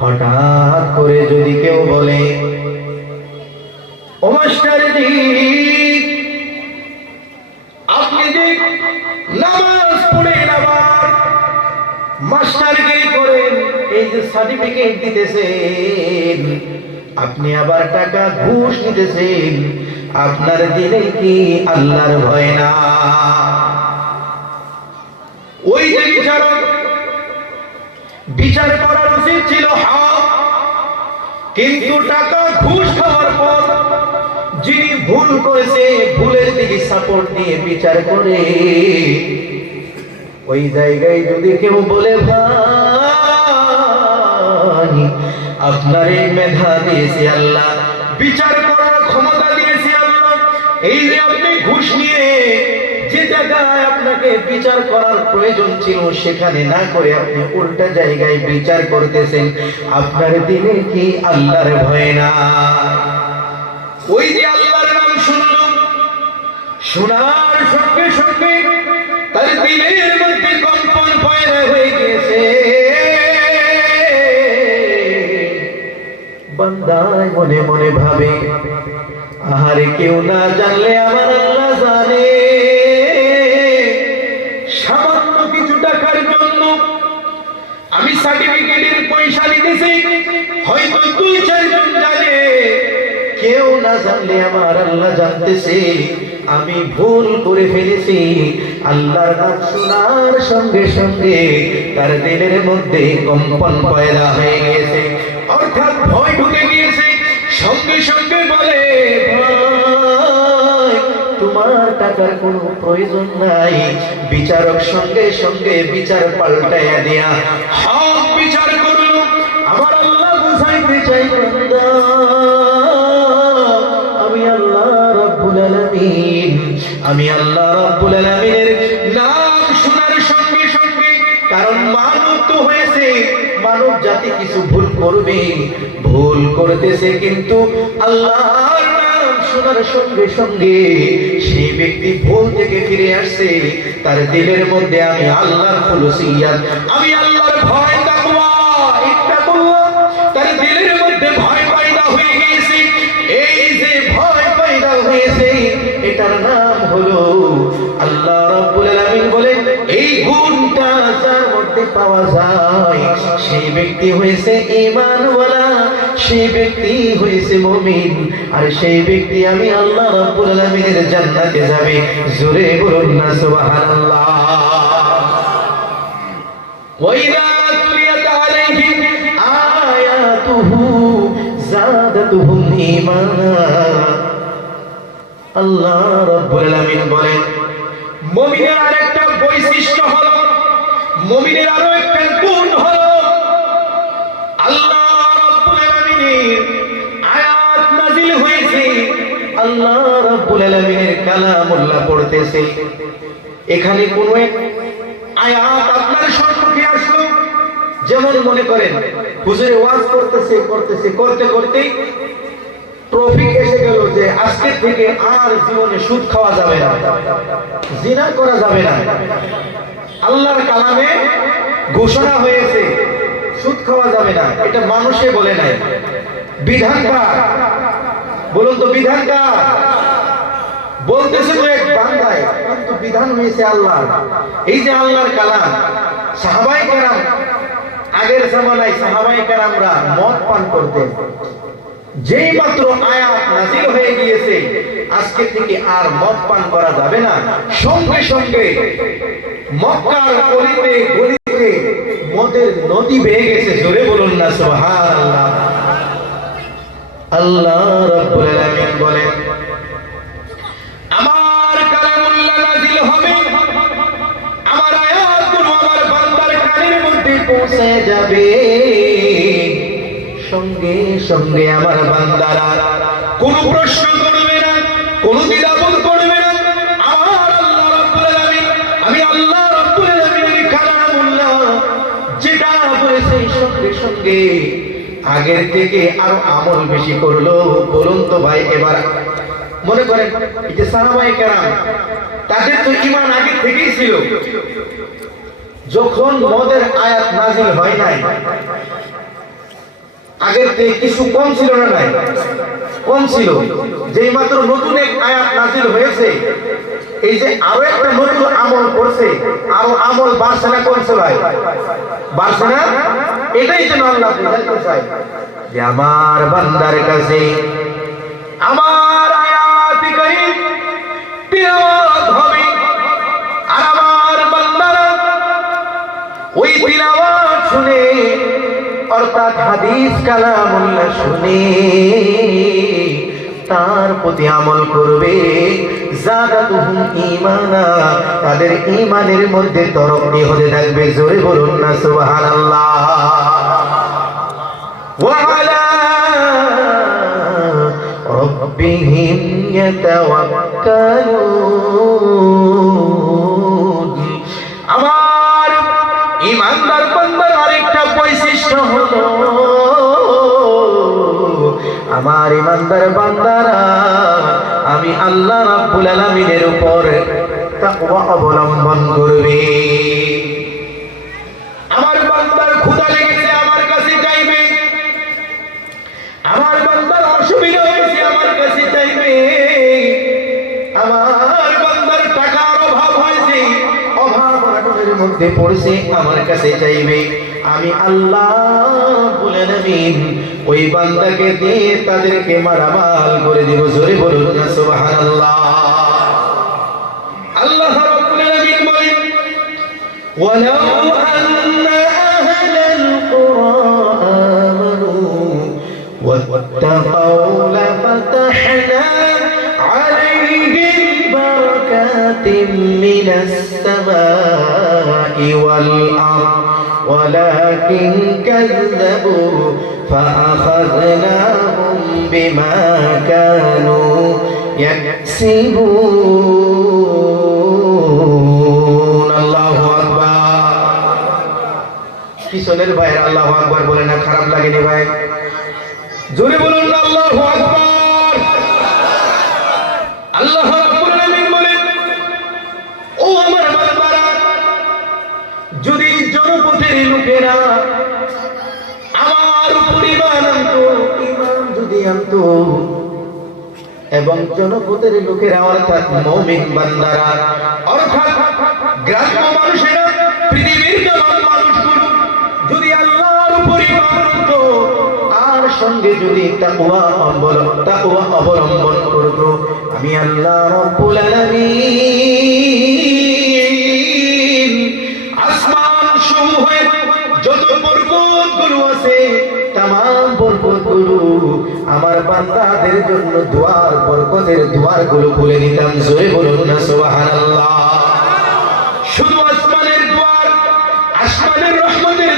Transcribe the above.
হঠাৎ করে যদি কেউ বলে, ও মাস্টারজি, আপনি যে নামাজ পড়েন আবার মাস্টারগিরি করেন, এই যে সার্টিফিকেট দিতেছেন, আপনি আবার টাকা ঘুষ নিতেছেন, আপনার দিলে কি আল্লাহর ভয় না? ওই যে বিচার করার উচিত ছিল হক, কিন্তু টাকা ঘুষ খাওয়ার পর যিনি ভুল করেছে ভুলের দিকে সাপোর্ট দিয়ে বিচার করে, ওই জায়গায় যদি কেউ বলে, ভাই আপনার এই মেধা দিয়েছে আল্লাহ, বিচার করার ক্ষমতা দিয়েছে আল্লাহ, এই যে আপনি ঘুষ নিয়ে যে জায়গায় আপনাকে বিচার করার প্রয়োজন ছিল সেখানে না করে আপনি উল্টা জায়গায় বিচার করতেছেন, আপনার দিলে কি আল্লাহর ভয় না? ওই যে আল্লাহর নাম শুনলো, শোনার সঙ্গে সঙ্গে তার দিলের মধ্যে কম্পন পয়দা হয়ে গেছে। বান্দায় মনে মনে ভাবে, আহারে কেউ না জানলে আমার আল্লাহ জানে, সামান্য কিছু টাকার জন্য আমি সার্টিফিকেটের পয়সা নিতেছি, হয়তো 2-4 জন জানে, কেউ না জানলে আমার আল্লাহ জানতেছে আমি ভুল করে ফেলেছি। আল্লাহর নাম শোনার সঙ্গে সঙ্গে তার দিলের মধ্যে কম্পন পয়দা হয়ে গেছে, অর্থাৎ ভয় ঢুকে গিয়েছে। সঙ্গে সঙ্গে বলে, ভাই তোমার টাকার কোনো প্রয়োজন নাই। বিচারক সঙ্গে সঙ্গে বিচার পাল্টাইয়া দিয়া হক বিচার করল। আমার আল্লাহ বুঝাইতে চাই, বান্দা আমি আল্লাহ রাব্বুল আলামিন, আমি আল্লাহ রাব্বুল আলামিনের নাম শোনার সঙ্গে সঙ্গে, কারণ মানব তো হয়েছে, মানব জাতি কিছু ভুল করবে, ভুল করতেছে, কিন্তু আল্লাহর নাম শোনার সঙ্গে সঙ্গে সেই ব্যক্তি ভুল থেকে ফিরে আসছে। তার দিলের মধ্যে আমি আল্লাহর খুলুসিয়াত, আমি আল্লাহর ভয়, তাকওয়া, ইত্তাকুল্লাহ, তার দিলের মধ্যে ভয় পয়দা হয়ে গিয়েছে। এই যে ভয় পয়দা হয়েছে, এটার নাম হলো আল্লাহ রাব্বুল আলামিন বলেন, এই গুণটা যার মধ্যে পাওয়া যায় সেই ব্যক্তি হয়েছে ঈমানওয়ালা, সেই ব্যক্তি হয়েছে মুমিন, আর সেই ব্যক্তি আমি আল্লাহ রাব্বুল আলামিনের জান্নাতে যাবে। জোরে বলুন না সুবহানাল্লাহ। ওয়াইদা তুলিয়াত আলাইহিম আয়াতুহু যাদাতুহুম ঈমানা। আল্লাহ রাব্বুল আলামিন বলেন, মুমিনের আরেকটা বৈশিষ্ট্য হলো, মুমিনের আরো একটা গুণ হলো, আল্লাহ রাব্বুল আলামিনের আয়াত নাযিল হয়েছে, আল্লাহ রাব্বুল আলামিনের কালামুল্লাহ পড়তেছে, এখানে কোন এক আয়াত আপনার সম্মুখে আসলো, যেমন মনে করেন হুজুর ওয়াজ করতেছে করতে করতে ট্রফিক এসে গেল যে আজকে থেকে আর জীবনে সুদ খাওয়া যাবে না, জিনা করা যাবে না। আল্লাহর কালামে ঘোষণা হয়েছে সুদ খাওয়া যাবে না, এটা মানুষে বলে নাই, বিধানকার, বলুন তো বিধানকার বলতেছে তো এক বান্দায়, কিন্তু বিধান হয়েছে আল্লাহ। এই যে আল্লাহর কালাম, সাহাবায়ে কেরাম, আগের জামানায় সাহাবায়ে কেরামরা মদ পান করতেন, যেই মাত্র আয়াত নাযিল হয়ে গিয়েছে আজকে থেকে আর মদ পান করা যাবে না, সঙ্গে সঙ্গে মক্কার গলিতে গলিতে মদের নদী বেয়ে গেছে। জোরে বলুন না সুবহানাল্লাহ। আল্লাহ রাব্বুল আলামিন বলেন, আমার কালামুল্লাহ নাযিল হবে, আমার আয়াতগুলো আমার বান্দার কানের মধ্যে পৌঁছে যাবে, সঙ্গে সঙ্গে আমার বান্দারা কোনো প্রশ্ন করবে না, কোনো দ্বিধাবোধ করবে না। আমার আল্লাহ রাব্বুল আলামিন, আমি আল্লাহ রাব্বুল আলামিনের কালামুল্লাহ যেটা বলেছে সঙ্গে সঙ্গে আগের থেকে আরো আমল বেশি করলো। বলুন তো ভাই, এবার মনে করেন এই যে সাহাবায়ে কেরাম, তাদের তো ঈমান আগে থেকেই ছিল, যখন মদের আয়াত নাযিল হয় নাই আগের থেকে কিছু কম ছিল না? নাই, কম ছিল। যেই মাত্র নতুন এক আয়াত নাজিল হয়েছে, এই যে আরো একটা নতুন আমল করছে, আরো আমল বাড়ছে না কমছে ভাই? বাড়ছে না? এটাই যেন আল্লাহ বুঝাইতে চায় যে আমার বান্দার কাছে আমার আয়াত কারীম তিলাওয়াত হবে, আর আমার বান্দারা ওই তিলাওয়াত শুনে, অর্থাৎ হাদিস কালামুল্লাহ শুনে তার প্রতি আমল করবে। যাদাতুহুম ঈমানা, তাদের ঈমানের মধ্যে তরক্কি হতে থাকবে। জোরে বলুন না সুবহানাল্লাহ। ওয়া আলা রাব্বিহিম ইয়াতাওয়াক্কালুন। আমার ঈমানদার বান্দার আরেকটা বৈশিষ্ট্য হলো, আমার ঈমানদার বান্দারা আমি আল্লাহ রাব্বুল আলামিনের উপর তাকওয়া অবলম্বন করবে। আমার বান্দার ক্ষুধা লেগেছে, আমার কাছে চাইবে। আমার বান্দার অসুবিধা হয়েছে, আমার কাছে চাইবে। আমার বান্দার টাকার অভাব হয়েছে, অভাব অনটনের মধ্যে পড়েছে, আমার কাছে চাইবে। আমি আল্লাহ বলে নবীন ওই বান্দাকে দিয়ে তাদেরকে মারামাল করে দিব। জোরে বলুন না সুবহানাল্লাহ। আল্লাহ রাব্বুল আলামিন বলেন, ওয়ালাউ আন্না আহলাল কুরআ আমানু ওয়াত্তাকাউ লাফাতাহনা আলাইহিম বারাকাতিন মিনাস সামাই ওয়াল আরদ ولكن كذبوا فأخذناهم بما كانوا يكسبون الله أكبر। পিছনের ভাইয়ের আল্লাহু আকবার বলে না, খারাপ লাগেনি ভাই? জোরে বলুন না আল্লাহু আকবার। আল্লাহ রাব্বুল আলামিন বলেন, ও আমার বান্দারা, যদি জনপদের লোকেরা আমার উপর ঈমান আনতো, ঈমান যদি আনতো, এবং জনপদের লোকেরা অর্থাৎ মুমিন বান্দারা, অর্থাৎ গ্রাম্য মানুষেরা, পৃথিবীর জনগণ মানুষগুলো যদি আল্লাহর উপর ঈমান আনতো আর সঙ্গে যদি তাকওয়া অবলম্বন করত, আমি আল্লাহ রাব্বুল আলামিন আসমান সমূহে যত পর্বতগুলো আছে, तमाम বরকতগুলো আমার বান্দাদের জন্য দুয়ার, বরকতের দুয়ারগুলো খুলে দিতাম। জোরে বলুন না সুবহানাল্লাহ। শুধু আসমানের দুয়ার, আসমানের রহমতের